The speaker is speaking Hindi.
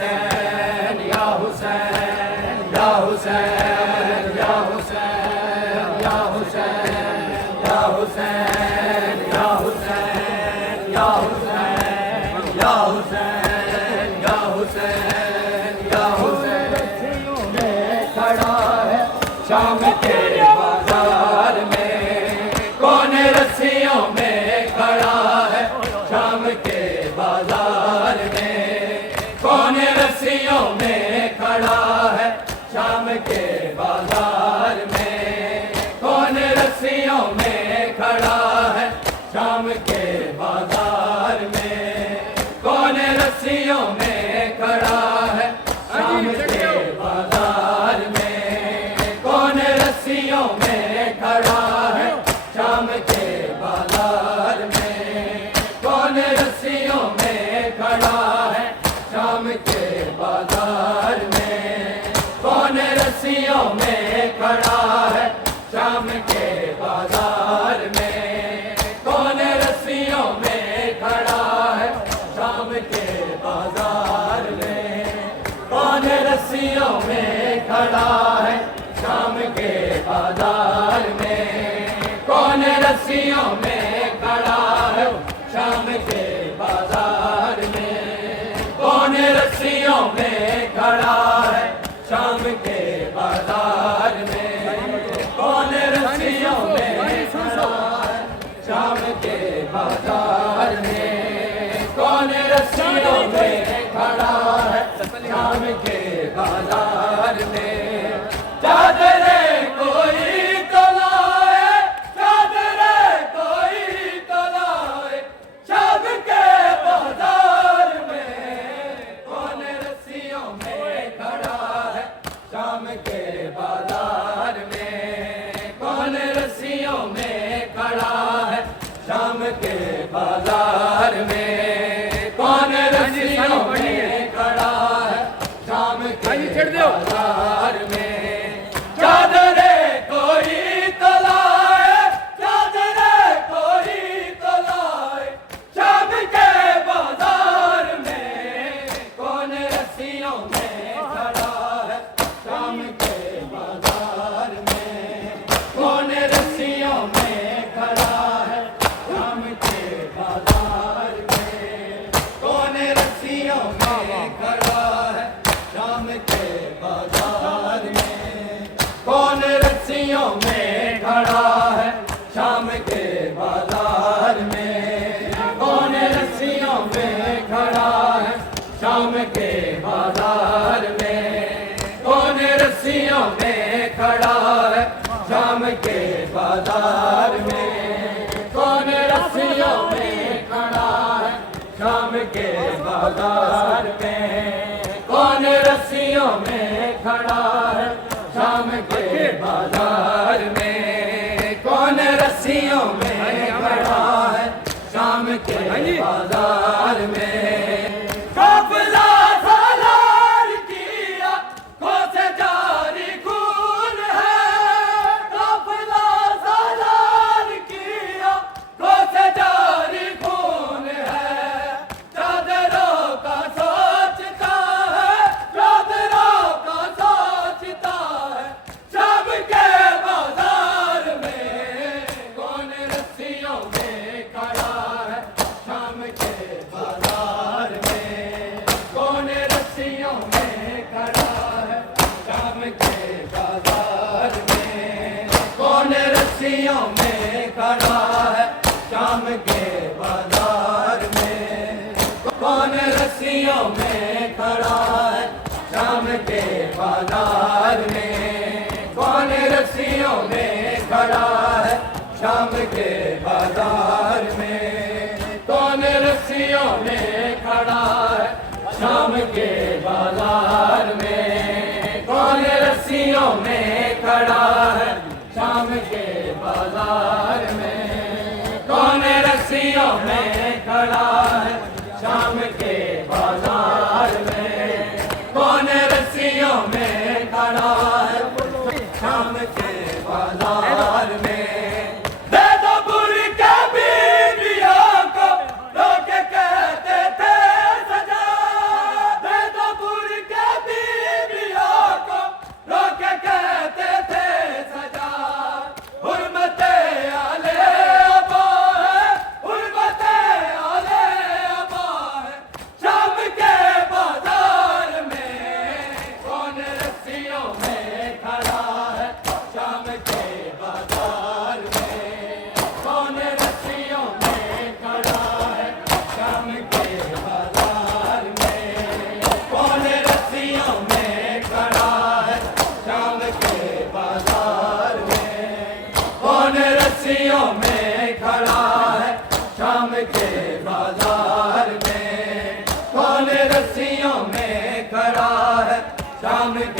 हुसैन या हुसैन या हुसैन या हुसैन या हुसैन या हुसैन या हुसैन या हुसैन या हुसैन या हुसैन या हुसैन में खड़ा है शाम के बाजार में। कौन रस्सियों में खड़ा है शाम के बाजार में। कौन रस्सियों में खड़ा है शाम के बाजार में। कौन रस्सियों में खड़ा है शाम के बाजार में। कौन रस्सियों में खड़ा है शाम के बाजार में। कौन रस्सियों में खड़ा है शाम के बाजार में। कौन रस्सियों में खड़ा है शाम के बाजार में। कौन रस्सियों में खड़ा है शाम के बाजार में। कौन रस्सियों में खड़ा है शाम के बाजार में। कौन रस्सियों में खड़ा है शाम के बाजार में। कौन रस्सियों में खड़ा है शाम के बाजार में। कौन रस्सियों में खड़ा है शाम के बाजार में। कौन रस्सियों में खड़ा है शाम के बाजार में। कौन रस्सियों में खड़ा है शाम के बाजार में। चादरे कोई तो लाए, चादरे कोई तो लाए शाम के बाजार में। कौन रस्सियों में खड़ा है शाम के बाजार में। कौन रस्सियों में खड़ा है शाम के बाजार में। कौन रस्सियों में खड़ा है शाम के बाजार में। चादरे कोई तो लाए, चादरे कोई तो लाए शाम के बाजार में। कौन रस्सियों में खड़ा है शाम के बाजार में। कौन रस्सियों में खड़ा है शाम के बाजार में। कौन रस्सियों में खड़ा है शाम के बाजार में। कौन रस्सियों में खड़ा है शाम के बाजार में। कौन रस्सियों में खड़ा है शाम के बाजार में। कौन रस्सियों में खड़ा है शाम के बाजार में। कौन रस्सियों में खड़ा है शाम के बाजार में। कौन रस्सियों में खड़ा है शाम के बाजार में। कौन रस्सियों में खड़ा है शाम के बाजार में। काफिला सालार किया से जारी खून है। काफिला सालार किया से जारी खून है। चादरों का सोचता है, चादरों का सोचता है शाम के बाजार में। कौन रस्सियों में खड़ा है शाम के बाजार में। कौन रस्सियों में खड़ा है शाम के बाजार में। कौन रस्सियों में खड़ा है शाम के बाजार में। कौन रस्सियों में खड़ा है शाम के बाजार में। कौन रस्सियों में खड़ा है शाम के बाजार में। कौन रस्सियों में खड़ा है शाम के बाजार में। कौन रस्सियों में खड़ा है शाम के बाजार में। कौन रस्सियों में खड़ा है शाम के बाजार में। कौन रस्सियों में खड़ा है शाम के बाजार में। दे दो बुरके बीवियों को लोग कहते थे सजा। दे दो नाम